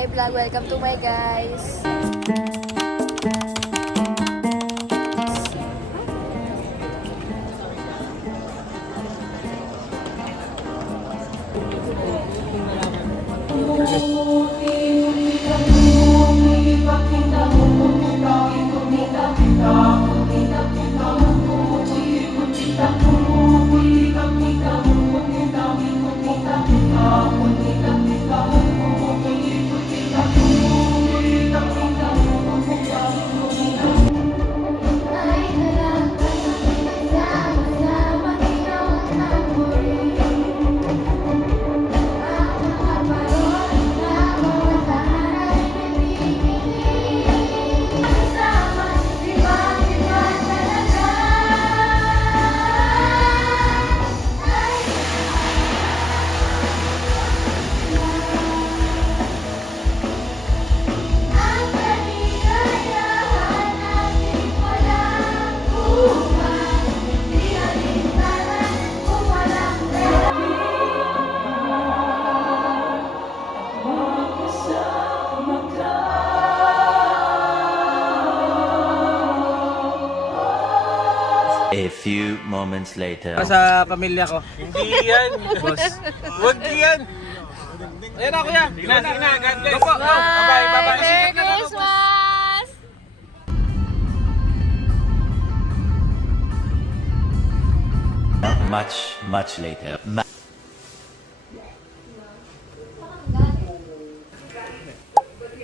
my vlog. Welcome to my guys. A few moments later. Sa pamilya ko. Hindi yan. Boss. Huwag yan. Ayan ako yan. Tingnan, tingnan. God bless. Opo. Bye-bye. Bye-bye. Merry Christmas! Much later.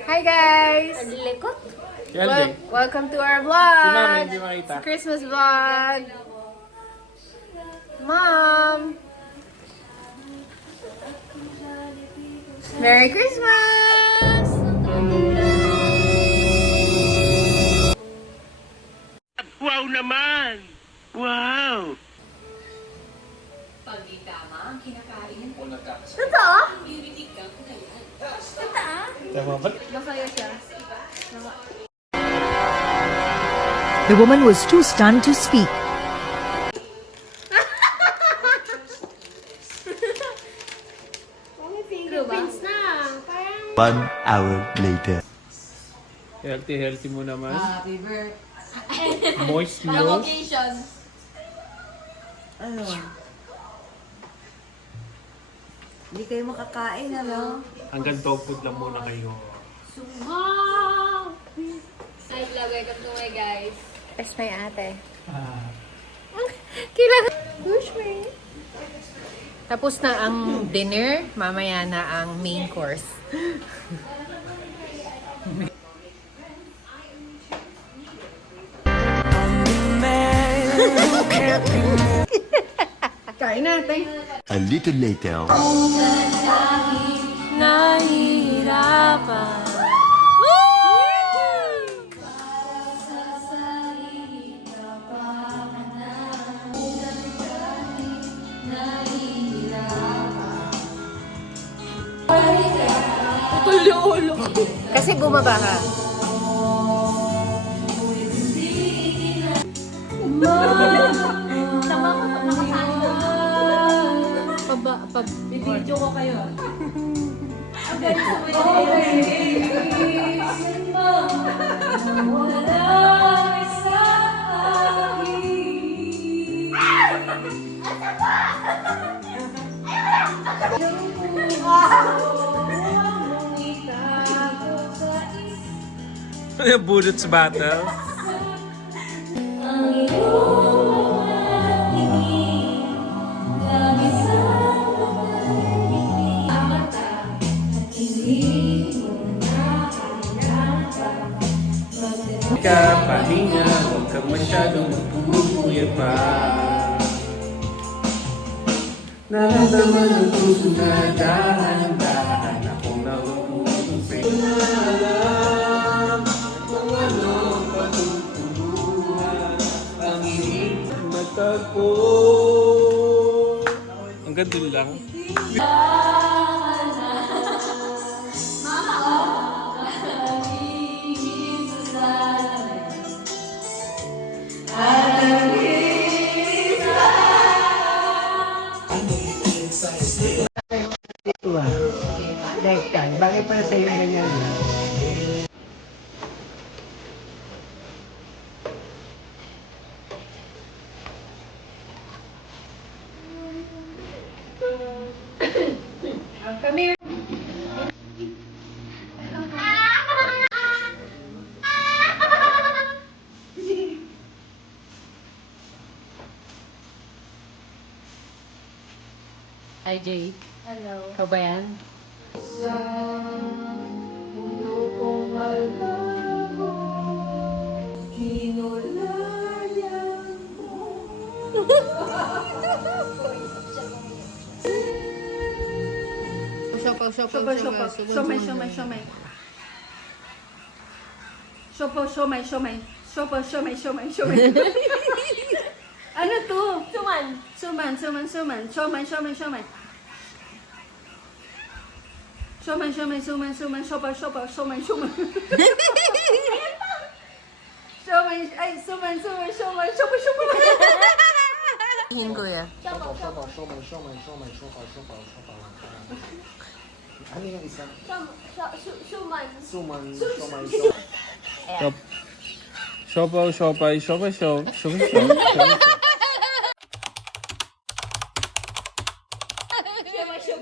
Hi guys! Welcome to our vlog! Si Mami, hindi makita. Christmas vlog! Mom! Merry Christmas! Wow naman! Wow! Totoo? Totoo? Tama ba? Masaya siya. The woman was too stunned to speak. Philippines na. Parang... 1 hour later. Healthy mo naman. Happy birthday. Moist nose. Occasion. Ano? Hindi kayo makakain, ano? Hanggang dog food lang muna kayo. Hi vlog, welcome to my guys. It's my ate. Ah. Kailangan... Push me. Tapos na ang dinner, mamaya na ang main course. Kain natin. A little later. Nahihirapan. Kasi bumaba ka. Bibidyo ko kayo. Ano yung bullet sa battle? Pahinga, huwag kang masyadong magpupuyat pa. Nararamdaman ang puso na dahan-dahan akong nauusin sa'yo. Alam kung ano patutunguhan ang inig matagpo. Hanggang dun lang. yan? Bakit para sa'yo ganyan? Hi, Jay. Hello. Ikaw ba yan? Siopaw, siopaw, siopaw. Siomay, siomay, siomay. Siopaw, siomay, siomay. Siopaw, siomay, siomay, siomay. Ano to? Suman. Suman, suman, suman. Siomay, siomay, siomay. Siomay, siomay, suman, suman. Siopaw, siopaw, siomay, siomay. Siomay, ay, suman, suman, siomay. Siopaw, siopaw. Hin ko ya. Ano yung isa? Suman. Siopaw, siopay, siopay, siopay, siopay.